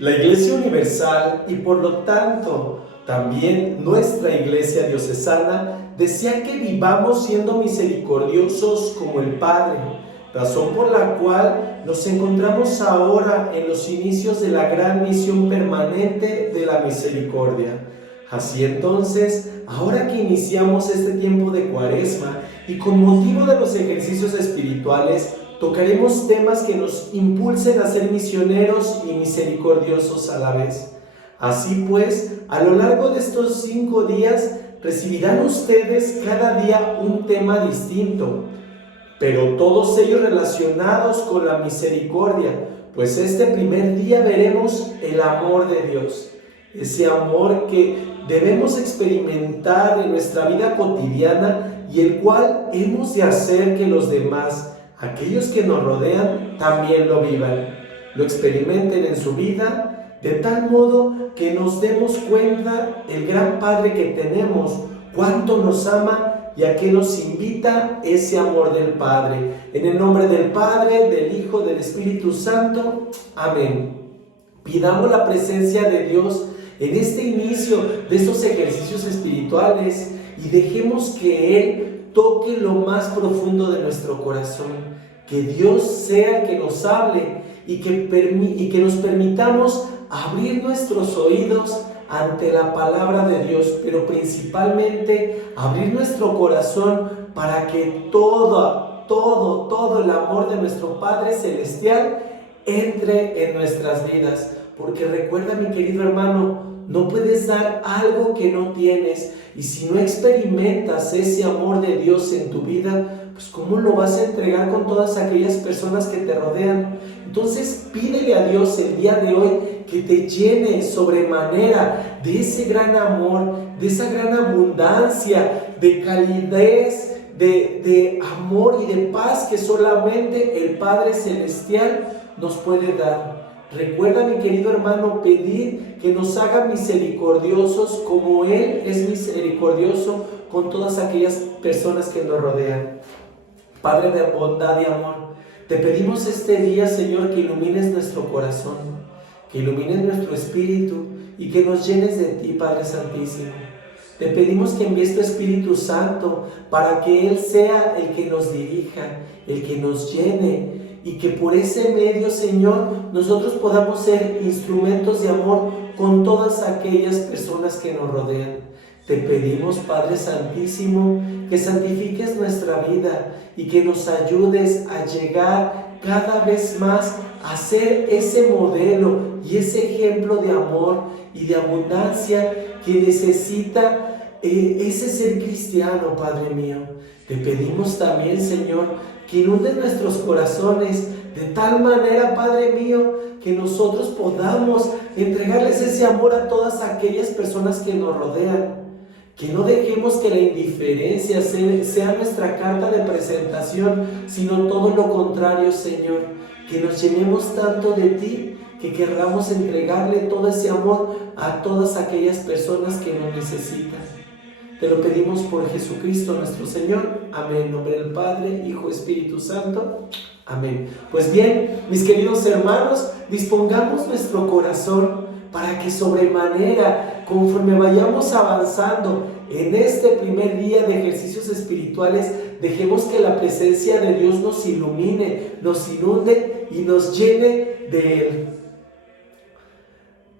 La Iglesia Universal y por lo tanto también nuestra Iglesia Diocesana desea que vivamos siendo misericordiosos como el Padre, razón por la cual nos encontramos ahora en los inicios de la gran misión permanente de la misericordia. Así entonces, ahora que iniciamos este tiempo de Cuaresma y con motivo de los ejercicios espirituales, tocaremos temas que nos impulsen a ser misioneros y misericordiosos a la vez. Así pues, a lo largo de estos 5 días recibirán ustedes cada día un tema distinto, pero todos ellos relacionados con la misericordia, pues este primer día veremos el amor de Dios, ese amor que debemos experimentar en nuestra vida cotidiana y el cual hemos de hacer que los demás, aquellos que nos rodean, también lo vivan, lo experimenten en su vida, de tal modo que nos demos cuenta el gran Padre que tenemos, cuánto nos ama y a qué nos invita ese amor del Padre. En el nombre del Padre, del Hijo, del Espíritu Santo. Amén. Pidamos la presencia de Dios en este inicio de estos ejercicios espirituales y dejemos que Él toque lo más profundo de nuestro corazón. Que Dios sea el que nos hable y que nos permitamos abrir nuestros oídos ante la palabra de Dios, pero principalmente abrir nuestro corazón para que todo el amor de nuestro Padre Celestial entre en nuestras vidas. Porque recuerda, mi querido hermano, no puedes dar algo que no tienes, y si no experimentas ese amor de Dios en tu vida, pues ¿cómo lo vas a entregar con todas aquellas personas que te rodean? Entonces pídele a Dios el día de hoy que te llene sobremanera de ese gran amor, de esa gran abundancia, de calidez, de amor y de paz que solamente el Padre Celestial nos puede dar. Recuerda, mi querido hermano, pedir que nos haga misericordiosos como Él es misericordioso con todas aquellas personas que nos rodean. Padre de bondad y amor, te pedimos este día, Señor, que ilumines nuestro corazón, que ilumines nuestro espíritu y que nos llenes de ti, Padre Santísimo. Te pedimos que envíes tu Espíritu Santo para que Él sea el que nos dirija, el que nos llene, y que por ese medio, Señor, nosotros podamos ser instrumentos de amor con todas aquellas personas que nos rodean. Te pedimos, Padre Santísimo, que santifiques nuestra vida y que nos ayudes a llegar cada vez más a ser ese modelo y ese ejemplo de amor y de abundancia que necesita ese ser cristiano, Padre mío. Te pedimos también, Señor, que inunde nuestros corazones de tal manera, Padre mío, que nosotros podamos entregarles ese amor a todas aquellas personas que nos rodean. Que no dejemos que la indiferencia sea nuestra carta de presentación, sino todo lo contrario, Señor. Que nos llenemos tanto de ti que querramos entregarle todo ese amor a todas aquellas personas que nos necesitan. Te lo pedimos por Jesucristo nuestro Señor. Amén. En nombre del Padre, Hijo, Espíritu Santo. Amén. Pues bien, mis queridos hermanos, dispongamos nuestro corazón para que sobremanera, conforme vayamos avanzando en este primer día de ejercicios espirituales, dejemos que la presencia de Dios nos ilumine, nos inunde y nos llene de Él.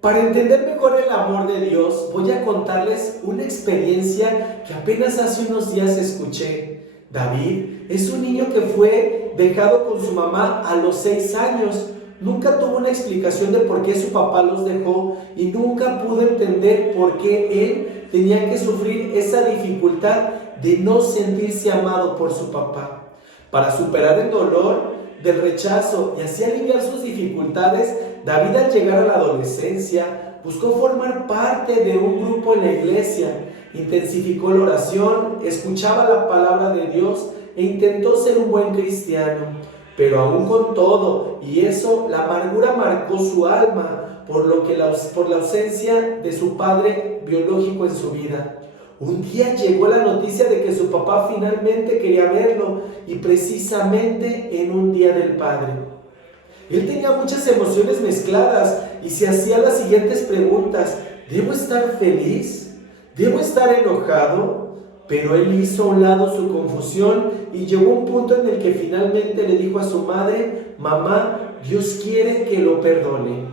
Para entender mejor el amor de Dios, voy a contarles una experiencia que apenas hace unos días escuché. David es un niño que fue dejado con su mamá a los 6 años. Nunca tuvo una explicación de por qué su papá los dejó y nunca pudo entender por qué él tenía que sufrir esa dificultad de no sentirse amado por su papá. Para superar el dolor del rechazo y así aliviar sus dificultades, David, al llegar a la adolescencia, buscó formar parte de un grupo en la iglesia, intensificó la oración, escuchaba la palabra de Dios e intentó ser un buen cristiano. Pero aún con todo y eso, la amargura marcó su alma por la ausencia de su padre biológico en su vida. Un día llegó la noticia de que su papá finalmente quería verlo, y precisamente en un día del padre. Él tenía muchas emociones mezcladas y se hacía las siguientes preguntas: ¿debo estar feliz? ¿Debo estar enojado? Pero él hizo a un lado su confusión y llegó a un punto en el que finalmente le dijo a su madre: mamá, Dios quiere que lo perdone.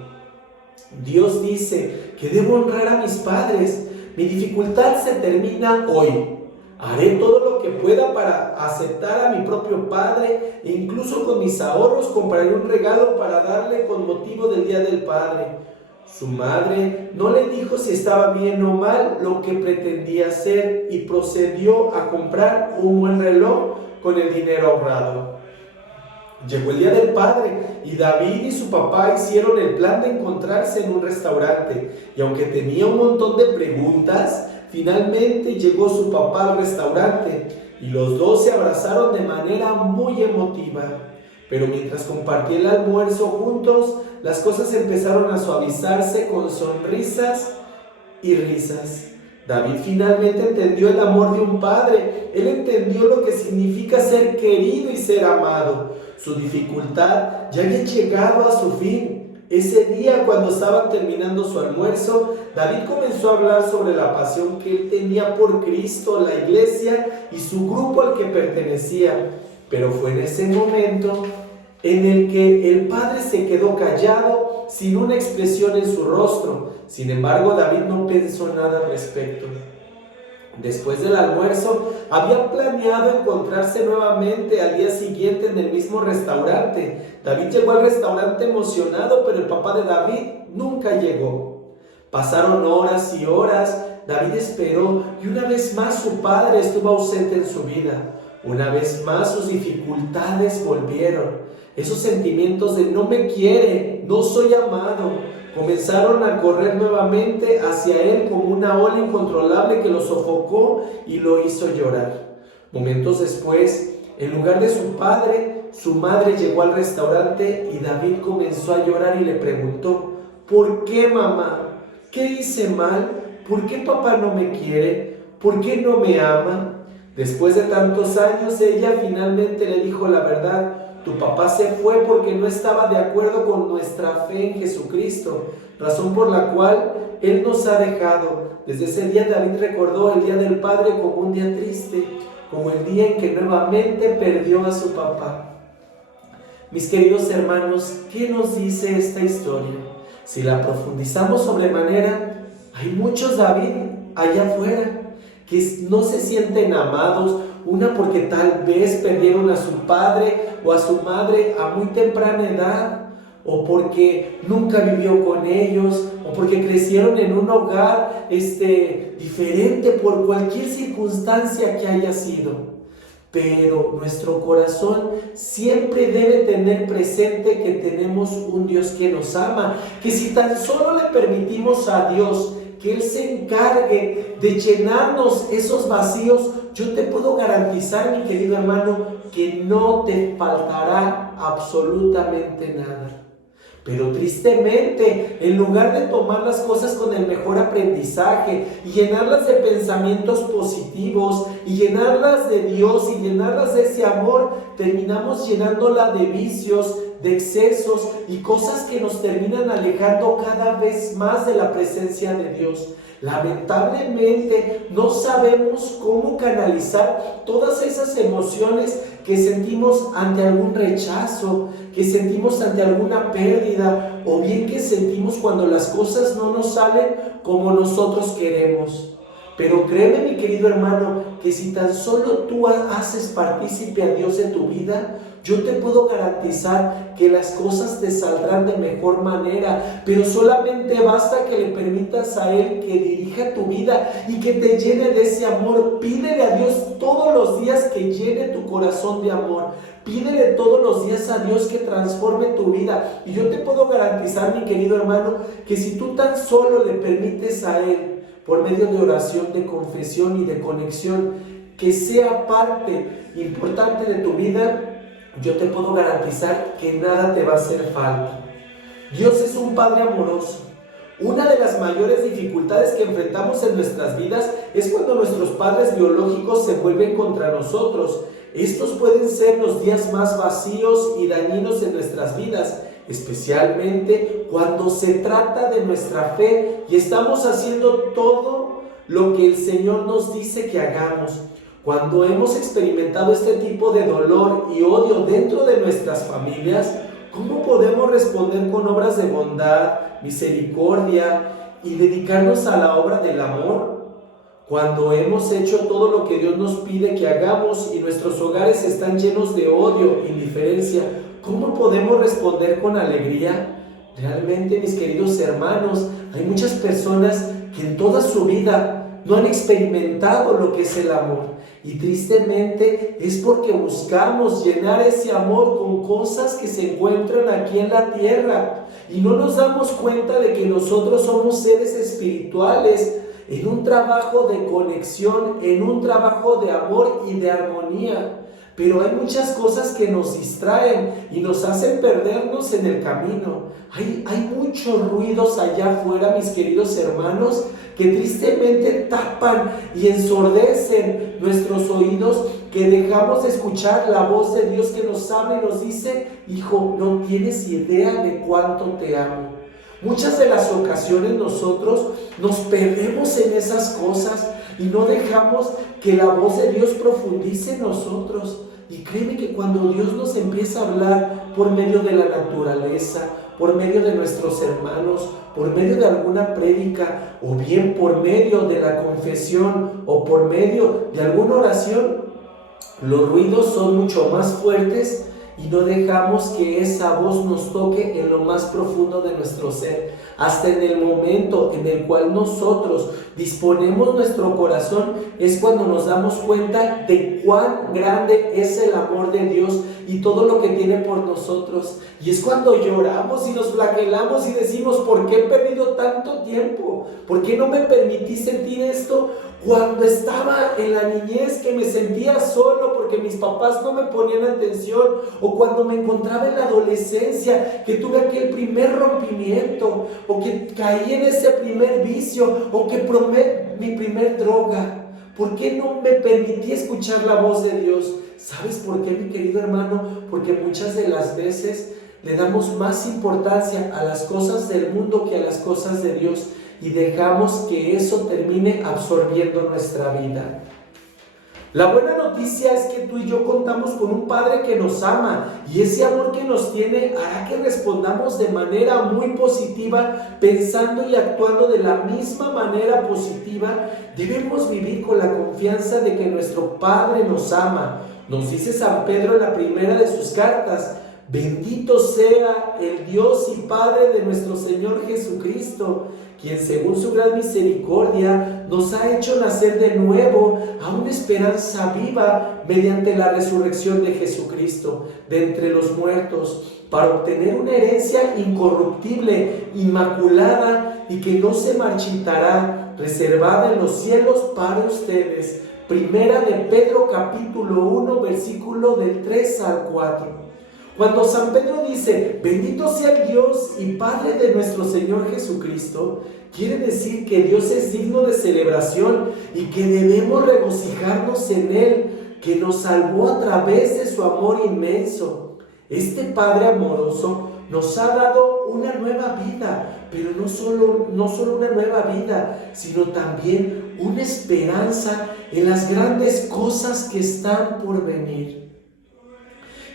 Dios dice que debo honrar a mis padres. Mi dificultad se termina hoy. Haré todo lo que pueda para aceptar a mi propio padre e incluso con mis ahorros compraré un regalo para darle con motivo del Día del Padre. Su madre no le dijo si estaba bien o mal lo que pretendía hacer y procedió a comprar un buen reloj con el dinero ahorrado. Llegó el Día del Padre y David y su papá hicieron el plan de encontrarse en un restaurante. Y aunque tenía un montón de preguntas, finalmente llegó su papá al restaurante y los dos se abrazaron de manera muy emotiva. Pero mientras compartían el almuerzo juntos, las cosas empezaron a suavizarse con sonrisas y risas. David finalmente entendió el amor de un padre. Él entendió lo que significa ser querido y ser amado. Su dificultad ya había llegado a su fin. Ese día, cuando estaban terminando su almuerzo, David comenzó a hablar sobre la pasión que él tenía por Cristo, la iglesia y su grupo al que pertenecía. Pero fue en ese momento en el que el padre se quedó callado, sin una expresión en su rostro. Sin embargo, David no pensó nada al respecto. Después del almuerzo, había planeado encontrarse nuevamente al día siguiente en el mismo restaurante. David llegó al restaurante emocionado, pero el papá de David nunca llegó. Pasaron horas y horas. David esperó y una vez más su padre estuvo ausente en su vida. Una vez más sus dificultades volvieron. Esos sentimientos de no me quiere, no soy amado, comenzaron a correr nuevamente hacia él como una ola incontrolable que lo sofocó y lo hizo llorar. Momentos después, en lugar de su padre, su madre llegó al restaurante y David comenzó a llorar y le preguntó: ¿por qué, mamá? ¿Qué hice mal? ¿Por qué papá no me quiere? ¿Por qué no me ama? Después de tantos años, ella finalmente le dijo la verdad: tu papá se fue porque no estaba de acuerdo con nuestra fe en Jesucristo, razón por la cual Él nos ha dejado. Desde ese día David recordó el Día del Padre como un día triste, como el día en que nuevamente perdió a su papá. Mis queridos hermanos, ¿qué nos dice esta historia? Si la profundizamos sobremanera, hay muchos David allá afuera que no se sienten amados, una porque tal vez perdieron a su padre o a su madre a muy temprana edad, o porque nunca vivió con ellos, o porque crecieron en un hogar diferente por cualquier circunstancia que haya sido. Pero nuestro corazón siempre debe tener presente que tenemos un Dios que nos ama, que si tan solo le permitimos a Dios que Él se encargue de llenarnos esos vacíos, yo te puedo garantizar, mi querido hermano, que no te faltará absolutamente nada. Pero tristemente, en lugar de tomar las cosas con el mejor aprendizaje y llenarlas de pensamientos positivos y llenarlas de Dios y llenarlas de ese amor, terminamos llenándola de vicios, de excesos y cosas que nos terminan alejando cada vez más de la presencia de Dios. Lamentablemente no sabemos cómo canalizar todas esas emociones que sentimos ante algún rechazo, que sentimos ante alguna pérdida, o bien que sentimos cuando las cosas no nos salen como nosotros queremos. Pero créeme, mi querido hermano, que si tan solo tú haces partícipe a Dios en tu vida, yo te puedo garantizar que las cosas te saldrán de mejor manera, pero solamente basta que le permitas a Él que dirija tu vida y que te llene de ese amor. Pídele a Dios todos los días que llene tu corazón de amor. Pídele todos los días a Dios que transforme tu vida. Y yo te puedo garantizar, mi querido hermano, que si tú tan solo le permites a Él, por medio de oración, de confesión y de conexión, que sea parte importante de tu vida, yo te puedo garantizar que nada te va a hacer falta. Dios es un Padre amoroso. Una de las mayores dificultades que enfrentamos en nuestras vidas es cuando nuestros padres biológicos se vuelven contra nosotros. Estos pueden ser los días más vacíos y dañinos en nuestras vidas. especialmente cuando se trata de nuestra fe y estamos haciendo todo lo que el Señor nos dice que hagamos. Cuando hemos experimentado este tipo de dolor y odio dentro de nuestras familias, ¿cómo podemos responder con obras de bondad, misericordia y dedicarnos a la obra del amor? Cuando hemos hecho todo lo que Dios nos pide que hagamos y nuestros hogares están llenos de odio, indiferencia, ¿cómo podemos responder con alegría? Realmente, mis queridos hermanos, hay muchas personas que en toda su vida no han experimentado lo que es el amor. Y tristemente es porque buscamos llenar ese amor con cosas que se encuentran aquí en la tierra. Y no nos damos cuenta de que nosotros somos seres espirituales en un trabajo de conexión, en un trabajo de amor y de armonía. Pero hay muchas cosas que nos distraen y nos hacen perdernos en el camino. Hay muchos ruidos allá afuera, mis queridos hermanos, que tristemente tapan y ensordecen nuestros oídos, que dejamos de escuchar la voz de Dios que nos habla y nos dice: hijo, no tienes idea de cuánto te amo. Muchas de las ocasiones nosotros nos perdemos en esas cosas y no dejamos que la voz de Dios profundice en nosotros. Y créeme que cuando Dios nos empieza a hablar por medio de la naturaleza, por medio de nuestros hermanos, por medio de alguna prédica, o bien por medio de la confesión, o por medio de alguna oración, los ruidos son mucho más fuertes y no dejamos que esa voz nos toque en lo más profundo de nuestro ser. Hasta en el momento en el cual nosotros disponemos nuestro corazón es cuando nos damos cuenta de cuán grande es el amor de Dios y todo lo que tiene por nosotros. Y es cuando lloramos y nos flagelamos y decimos: ¿por qué he perdido tanto tiempo? ¿Por qué no me permití sentir esto cuando estaba en la niñez, que me sentía solo porque mis papás no me ponían atención? O cuando me encontraba en la adolescencia, que tuve aquel primer rompimiento, o que caí en ese primer vicio, o que probé mi primer droga. ¿Por qué no me permití escuchar la voz de Dios? ¿Sabes por qué, mi querido hermano? Porque muchas de las veces le damos más importancia a las cosas del mundo que a las cosas de Dios, y dejamos que eso termine absorbiendo nuestra vida. La buena noticia es que tú y yo contamos con un Padre que nos ama, y ese amor que nos tiene hará que respondamos de manera muy positiva, pensando y actuando de la misma manera positiva. Debemos vivir con la confianza de que nuestro Padre nos ama. Nos dice San Pedro en la primera de sus cartas: bendito sea el Dios y Padre de nuestro Señor Jesucristo, quien según su gran misericordia nos ha hecho nacer de nuevo a una esperanza viva mediante la resurrección de Jesucristo de entre los muertos, para obtener una herencia incorruptible, inmaculada y que no se marchitará, reservada en los cielos para ustedes. Primera de Pedro capítulo 1, versículo del 3 al 4. Cuando San Pedro dice: bendito sea el Dios y Padre de nuestro Señor Jesucristo, quiere decir que Dios es digno de celebración y que debemos regocijarnos en Él, que nos salvó a través de su amor inmenso. Este Padre amoroso nos ha dado una nueva vida, pero no solo una nueva vida, sino también una esperanza en las grandes cosas que están por venir.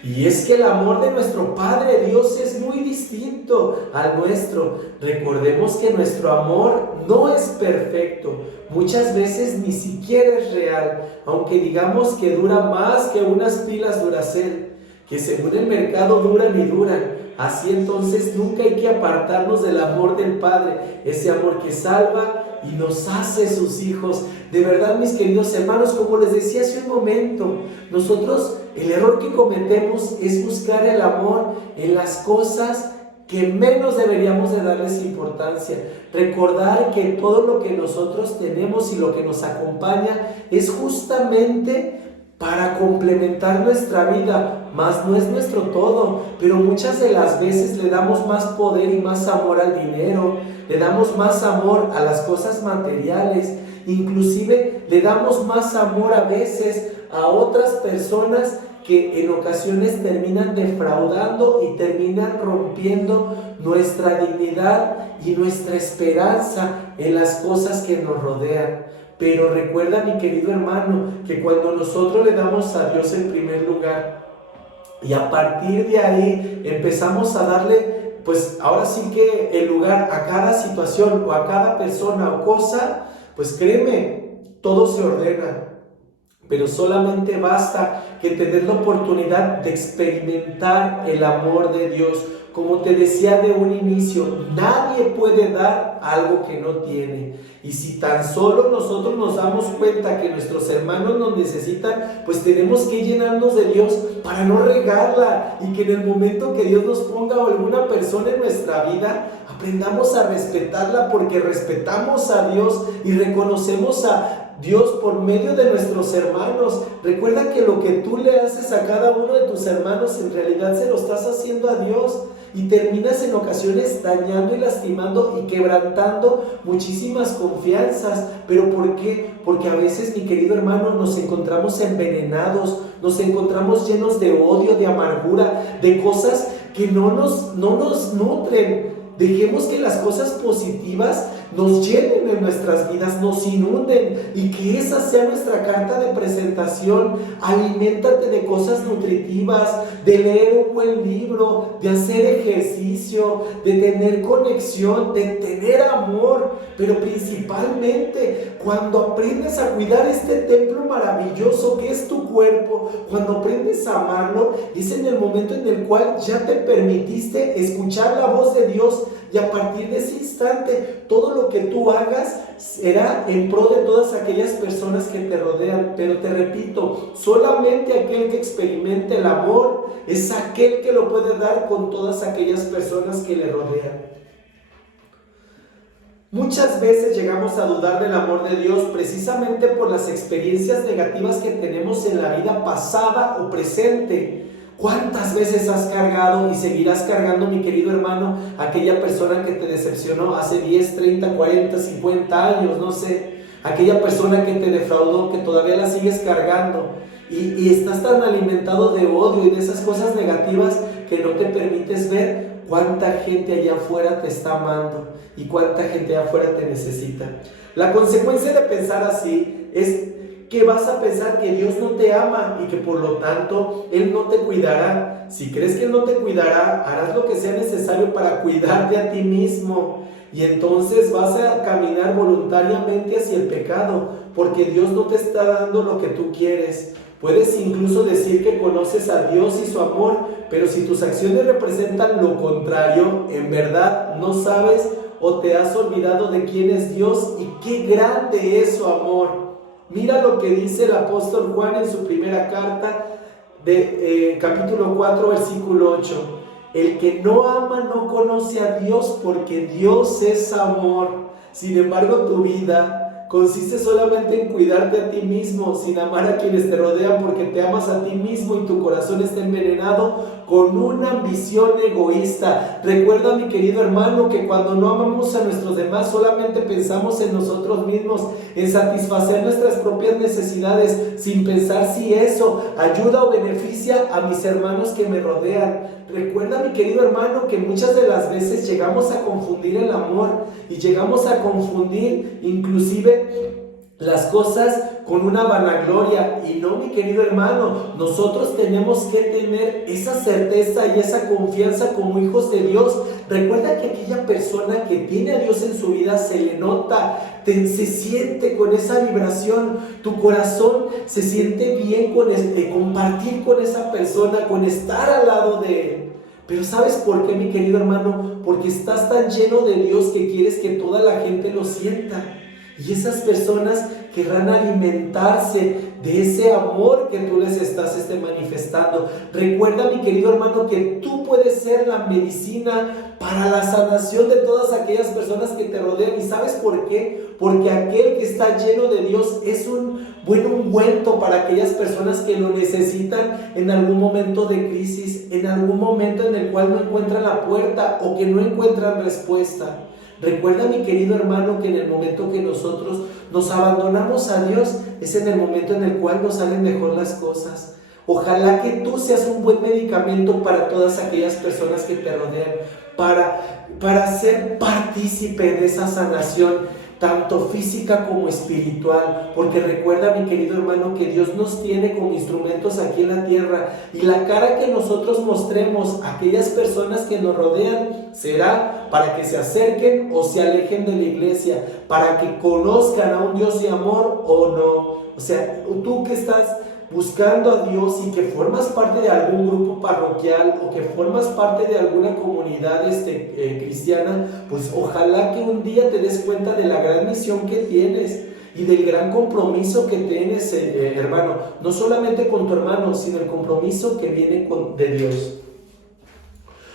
Y es que el amor de nuestro Padre Dios es muy distinto al nuestro. Recordemos que nuestro amor no es perfecto. Muchas veces ni siquiera es real, aunque digamos que dura más que unas pilas Duracell, que según el mercado duran y duran. Así entonces nunca hay que apartarnos del amor del Padre, ese amor que salva y nos hace sus hijos. De verdad, mis queridos hermanos, como les decía hace un momento, nosotros el error que cometemos es buscar el amor en las cosas que menos deberíamos de darles importancia. Recordar que todo lo que nosotros tenemos y lo que nos acompaña es justamente para complementar nuestra vida, mas no es nuestro todo. Pero muchas de las veces le damos más poder y más amor al dinero, le damos más amor a las cosas materiales, inclusive le damos más amor a veces a otras personas que en ocasiones terminan defraudando y terminan rompiendo nuestra dignidad y nuestra esperanza en las cosas que nos rodean. Pero recuerda, mi querido hermano, que cuando nosotros le damos a Dios en primer lugar y a partir de ahí empezamos a darle, pues ahora sí que el lugar a cada situación o a cada persona o cosa, pues créeme, todo se ordena. Pero solamente basta que te des la oportunidad de experimentar el amor de Dios. Como te decía de un inicio, nadie puede dar algo que no tiene. Y si tan solo nosotros nos damos cuenta que nuestros hermanos nos necesitan, pues tenemos que llenarnos de Dios para no regarla. Y que en el momento que Dios nos ponga alguna persona en nuestra vida, aprendamos a respetarla, porque respetamos a Dios y reconocemos a Dios por medio de nuestros hermanos. Recuerda que lo que tú le haces a cada uno de tus hermanos, en realidad se lo estás haciendo a Dios, y terminas en ocasiones dañando y lastimando y quebrantando muchísimas confianzas. ¿Pero por qué? Porque a veces, mi querido hermano, nos encontramos envenenados, nos encontramos llenos de odio, de amargura, de cosas que no nos nutren. Dejemos que las cosas positivas nos llenen en nuestras vidas, nos inunden, y que esa sea nuestra carta de presentación. Aliméntate de cosas nutritivas, de leer un buen libro, de hacer ejercicio, de tener conexión, de tener amor. Pero principalmente, cuando aprendes a cuidar este templo maravilloso que es tu cuerpo, cuando aprendes a amarlo, es en el momento en el cual ya te permitiste escuchar la voz de Dios. Y a partir de ese instante, todo lo que tú hagas será en pro de todas aquellas personas que te rodean. Pero te repito, solamente aquel que experimente el amor es aquel que lo puede dar con todas aquellas personas que le rodean. Muchas veces llegamos a dudar del amor de Dios precisamente por las experiencias negativas que tenemos en la vida pasada o presente. ¿Cuántas veces has cargado y seguirás cargando, mi querido hermano, aquella persona que te decepcionó hace 10, 30, 40, 50 años, no sé? Aquella persona que te defraudó, que todavía la sigues cargando, y estás tan alimentado de odio y de esas cosas negativas que no te permites ver cuánta gente allá afuera te está amando y cuánta gente allá afuera te necesita. La consecuencia de pensar así es que vas a pensar que Dios no te ama y que por lo tanto Él no te cuidará. Si crees que Él no te cuidará, harás lo que sea necesario para cuidarte a ti mismo, y entonces vas a caminar voluntariamente hacia el pecado, porque Dios no te está dando lo que tú quieres. Puedes incluso decir que conoces a Dios y su amor, pero si tus acciones representan lo contrario, en verdad no sabes o te has olvidado de quién es Dios y qué grande es su amor. Mira lo que dice el apóstol Juan en su primera carta, capítulo 4, versículo 8. El que no ama no conoce a Dios, porque Dios es amor. Sin embargo, tu vida consiste solamente en cuidarte a ti mismo, sin amar a quienes te rodean, porque te amas a ti mismo y tu corazón está envenenado con una ambición egoísta. Recuerda, mi querido hermano, que cuando no amamos a nuestros demás, solamente pensamos en nosotros mismos, en satisfacer nuestras propias necesidades, sin pensar si eso ayuda o beneficia a mis hermanos que me rodean. Recuerda, mi querido hermano, que muchas de las veces llegamos a confundir el amor y llegamos a confundir inclusive las cosas con una vanagloria. Y no, mi querido hermano, nosotros tenemos que tener esa certeza y esa confianza como hijos de Dios. Recuerda que aquella persona que tiene a Dios en su vida se le nota, se siente con esa vibración, tu corazón se siente bien con compartir con esa persona, con estar al lado de él. Pero ¿sabes por qué, mi querido hermano? Porque estás tan lleno de Dios que quieres que toda la gente lo sienta. Y esas personas querrán alimentarse de ese amor que tú les estás manifestando. Recuerda, mi querido hermano, que tú puedes ser la medicina para la sanación de todas aquellas personas que te rodean. ¿Y sabes por qué? Porque aquel que está lleno de Dios es un buen ungüento para aquellas personas que lo necesitan en algún momento de crisis, en algún momento en el cual no encuentran la puerta o que no encuentran respuesta. Recuerda, mi querido hermano, que en el momento que nosotros nos abandonamos a Dios, es en el momento en el cual nos salen mejor las cosas. Ojalá que tú seas un buen medicamento para todas aquellas personas que te rodean, para ser partícipe de esa sanación, tanto física como espiritual, porque recuerda, mi querido hermano, que Dios nos tiene como instrumentos aquí en la tierra, y la cara que nosotros mostremos a aquellas personas que nos rodean será para que se acerquen o se alejen de la iglesia, para que conozcan a un Dios de amor o no. O sea, tú que estás buscando a Dios y que formas parte de algún grupo parroquial o que formas parte de alguna comunidad cristiana, pues ojalá que un día te des cuenta de la gran misión que tienes y del gran compromiso que tienes, hermano, no solamente con tu hermano, sino el compromiso que viene de Dios.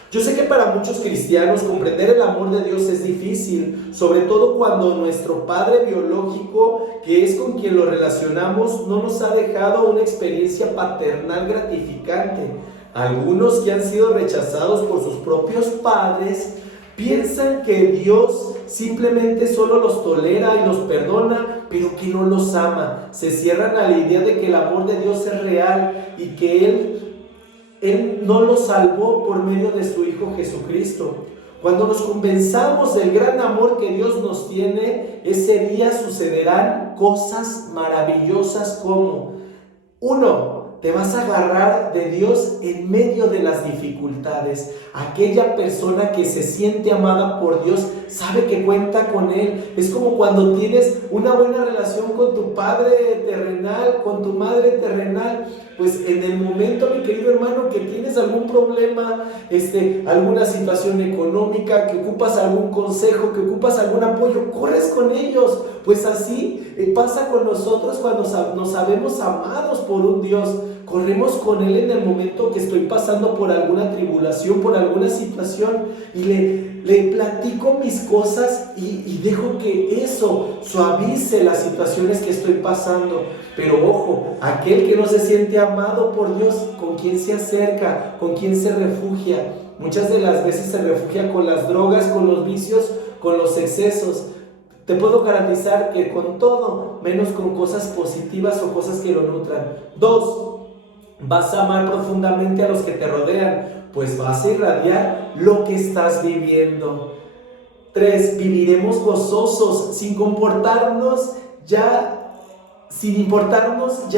Yo sé que para muchos cristianos comprender el amor de Dios es difícil, sobre todo cuando nuestro padre biológico, que es con quien lo relacionamos, no nos ha dejado una experiencia paternal gratificante. Algunos que han sido rechazados por sus propios padres piensan que Dios simplemente solo los tolera y los perdona, pero que no los ama. Se cierran a la idea de que el amor de Dios es real y que Él no los salvó por medio de su Hijo Jesucristo. Cuando nos convenzamos del gran amor que Dios nos tiene, ese día sucederán cosas maravillosas como: 1. Te vas a agarrar de Dios en medio de las dificultades. Aquella persona que se siente amada por Dios sabe que cuenta con Él. Es como cuando tienes una buena relación con tu padre terrenal, con tu madre terrenal. Pues en el momento, mi querido hermano, que tienes algún problema, alguna situación económica, que ocupas algún consejo, que ocupas algún apoyo, corres con ellos. Pues así pasa con nosotros cuando nos sabemos amados por un Dios. Corremos con Él en el momento que estoy pasando por alguna tribulación, por alguna situación, y le platico mis cosas y dejo que eso suavice las situaciones que estoy pasando. Pero ojo, aquel que no se siente amado por Dios, ¿con quién se acerca? ¿Con quién se refugia? Muchas de las veces se refugia con las drogas, con los vicios, con los excesos. Te puedo garantizar que con todo, menos con cosas positivas o cosas que lo nutran. 2. Vas a amar profundamente a los que te rodean, pues vas a irradiar lo que estás viviendo. 3. Viviremos gozosos sin importarnos ya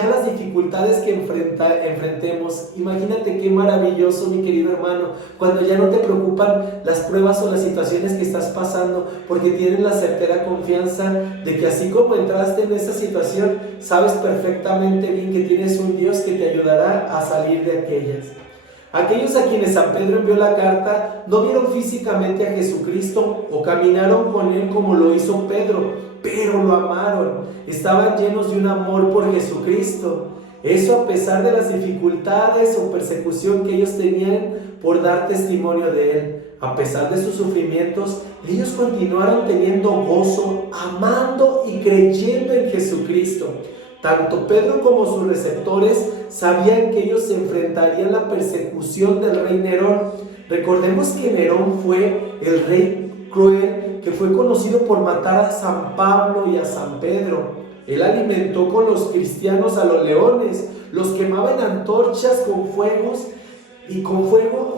las dificultades que enfrentemos. Imagínate qué maravilloso, mi querido hermano, cuando ya no te preocupan las pruebas o las situaciones que estás pasando, porque tienes la certera confianza de que así como entraste en esa situación, sabes perfectamente bien que tienes un Dios que te ayudará a salir de aquellas. Aquellos a quienes San Pedro envió la carta no vieron físicamente a Jesucristo o caminaron con Él como lo hizo Pedro, pero lo amaron. Estaban llenos de un amor por Jesucristo. Eso a pesar de las dificultades o persecución que ellos tenían por dar testimonio de Él. A pesar de sus sufrimientos, ellos continuaron teniendo gozo, amando y creyendo en Jesucristo. Tanto Pedro como sus receptores sabían que ellos se enfrentarían a la persecución del rey Nerón. Recordemos que Nerón fue el rey cruel que fue conocido por matar a San Pablo y a San Pedro. Él alimentó con los cristianos a los leones, los quemaba en antorchas con fuego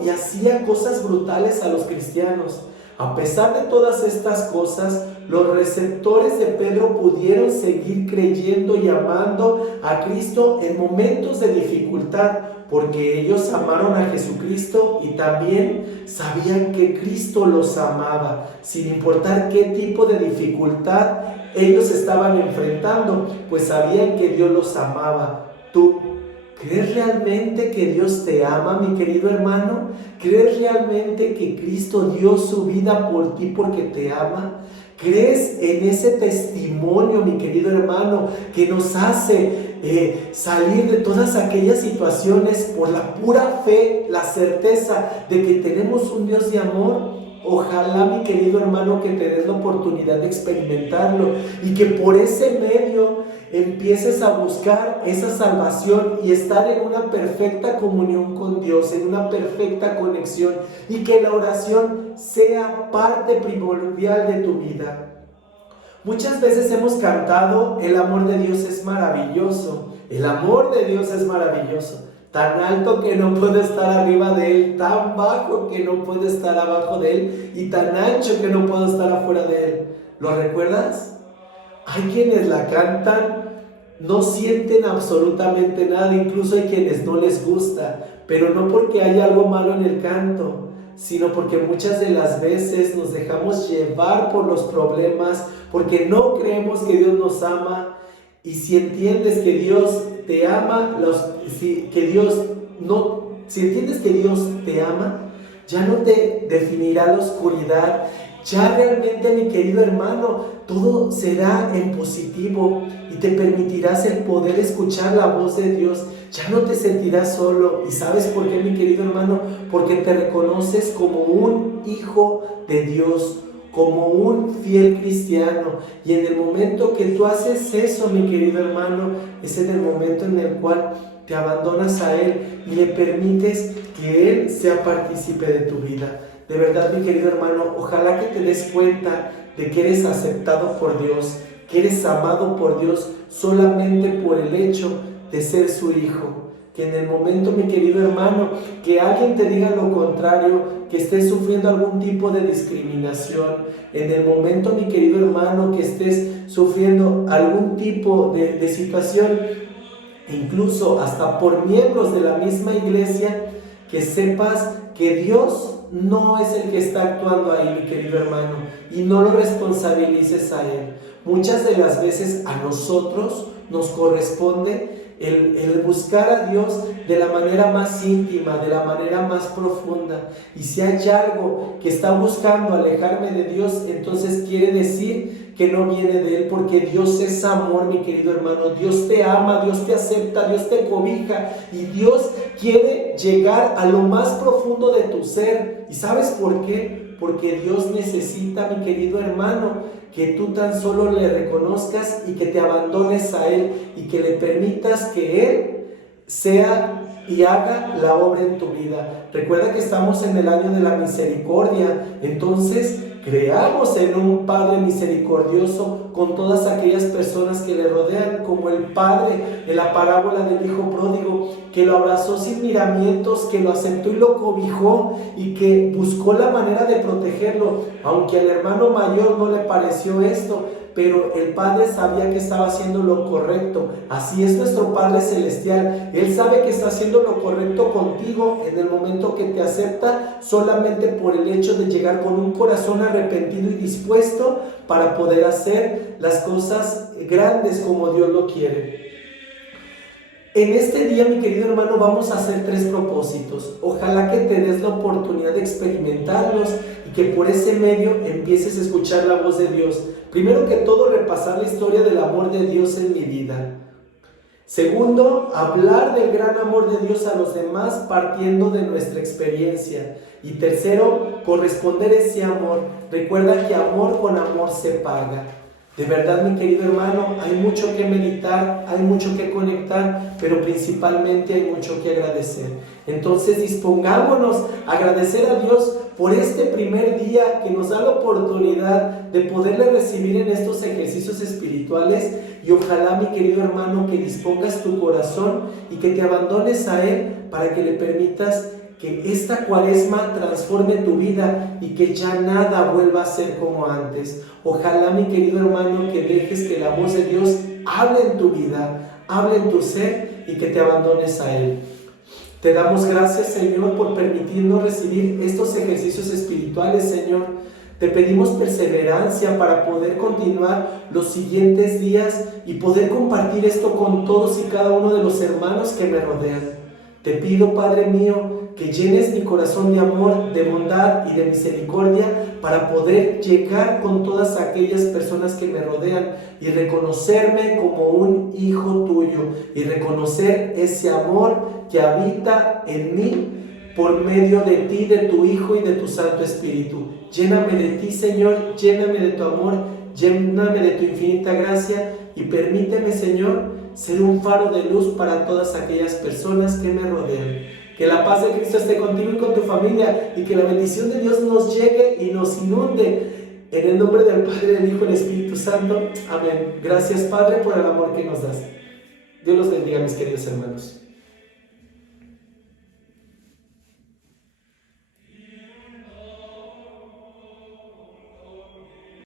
y hacía cosas brutales a los cristianos. A pesar de todas estas cosas, los receptores de Pedro pudieron seguir creyendo y amando a Cristo en momentos de dificultad, porque ellos amaron a Jesucristo y también sabían que Cristo los amaba, sin importar qué tipo de dificultad ellos estaban enfrentando, pues sabían que Dios los amaba. ¿Tú crees realmente que Dios te ama, mi querido hermano? ¿Crees realmente que Cristo dio su vida por ti porque te ama? ¿Crees en ese testimonio, mi querido hermano, que nos hace salir de todas aquellas situaciones por la pura fe, la certeza de que tenemos un Dios de amor? Ojalá, mi querido hermano, que te des la oportunidad de experimentarlo y que por ese medio empieces a buscar esa salvación y estar en una perfecta comunión con Dios, en una perfecta conexión, y que la oración sea parte primordial de tu vida. Muchas veces hemos cantado: el amor de Dios es maravilloso, el amor de Dios es maravilloso. tan alto que no puedo estar arriba de Él, tan bajo que no puedo estar abajo de Él y tan ancho que no puedo estar afuera de Él. ¿Lo recuerdas? Hay quienes la cantan, no sienten absolutamente nada, incluso hay quienes no les gusta, pero no porque haya algo malo en el canto, sino porque muchas de las veces nos dejamos llevar por los problemas, porque no creemos que Dios nos ama. Y si entiendes que Dios te ama, si entiendes que Dios te ama, ya no te definirá la oscuridad. Ya realmente, mi querido hermano, todo será en positivo y te permitirás el poder escuchar la voz de Dios. Ya no te sentirás solo. ¿Y sabes por qué, mi querido hermano? Porque te reconoces como un hijo de Dios, como un fiel cristiano. Y en el momento que tú haces eso, mi querido hermano, es en el momento en el cual te abandonas a Él y le permites que Él sea partícipe de tu vida. De verdad, mi querido hermano, ojalá que te des cuenta de que eres aceptado por Dios, que eres amado por Dios solamente por el hecho de ser su hijo. Que en el momento, mi querido hermano, que alguien te diga lo contrario, que estés sufriendo algún tipo de discriminación, en el momento, mi querido hermano, que estés sufriendo algún tipo de situación, incluso hasta por miembros de la misma iglesia, que sepas que Dios no es el que está actuando ahí, mi querido hermano, y no lo responsabilices a Él. Muchas de las veces a nosotros nos corresponde el buscar a Dios de la manera más íntima, de la manera más profunda. Y si hay algo que está buscando alejarme de Dios, entonces quiere decir que no viene de Él, porque Dios es amor, mi querido hermano. Dios te ama, Dios te acepta, Dios te cobija y Dios quiere llegar a lo más profundo de tu ser. ¿Y sabes por qué? Porque Dios necesita, mi querido hermano, que tú tan solo le reconozcas y que te abandones a Él y que le permitas que Él sea y haga la obra en tu vida. Recuerda que estamos en el año de la misericordia, entonces creamos en un Padre misericordioso con todas aquellas personas que le rodean, como el Padre de la parábola del Hijo Pródigo, que lo abrazó sin miramientos, que lo aceptó y lo cobijó y que buscó la manera de protegerlo, aunque al hermano mayor no le pareció esto, pero el Padre sabía que estaba haciendo lo correcto. Así es nuestro Padre Celestial. Él sabe que está haciendo lo correcto contigo en el momento que te acepta, solamente por el hecho de llegar con un corazón arrepentido y dispuesto para poder hacer las cosas grandes como Dios lo quiere. En este día, mi querido hermano, vamos a hacer 3 propósitos. Ojalá que te des la oportunidad de experimentarlos y que por ese medio empieces a escuchar la voz de Dios. Primero que todo, repasar la historia del amor de Dios en mi vida. Segundo, hablar del gran amor de Dios a los demás partiendo de nuestra experiencia. Y tercero, corresponder ese amor. Recuerda que amor con amor se paga. De verdad, mi querido hermano, hay mucho que meditar, hay mucho que conectar, pero principalmente hay mucho que agradecer. Entonces dispongámonos a agradecer a Dios por este primer día que nos da la oportunidad de poderle recibir en estos ejercicios espirituales. Y ojalá, mi querido hermano, que dispongas tu corazón y que te abandones a Él para que le permitas que esta cuaresma transforme tu vida y que ya nada vuelva a ser como antes. Ojalá, mi querido hermano, que dejes que la voz de Dios hable en tu vida, hable en tu ser y que te abandones a Él. Te damos gracias, Señor, por permitirnos recibir estos ejercicios espirituales, Señor. Te pedimos perseverancia para poder continuar los siguientes días y poder compartir esto con todos y cada uno de los hermanos que me rodean. Te pido, Padre mío, que llenes mi corazón de amor, de bondad y de misericordia para poder llegar con todas aquellas personas que me rodean y reconocerme como un hijo tuyo y reconocer ese amor que habita en mí por medio de ti, de tu Hijo y de tu Santo Espíritu. Lléname de ti, Señor, lléname de tu amor, lléname de tu infinita gracia y permíteme, Señor, ser un faro de luz para todas aquellas personas que me rodean. Que la paz de Cristo esté contigo y con tu familia y que la bendición de Dios nos llegue y nos inunde. En el nombre del Padre, del Hijo y del Espíritu Santo. Amén. Gracias, Padre, por el amor que nos das. Dios los bendiga, mis queridos hermanos.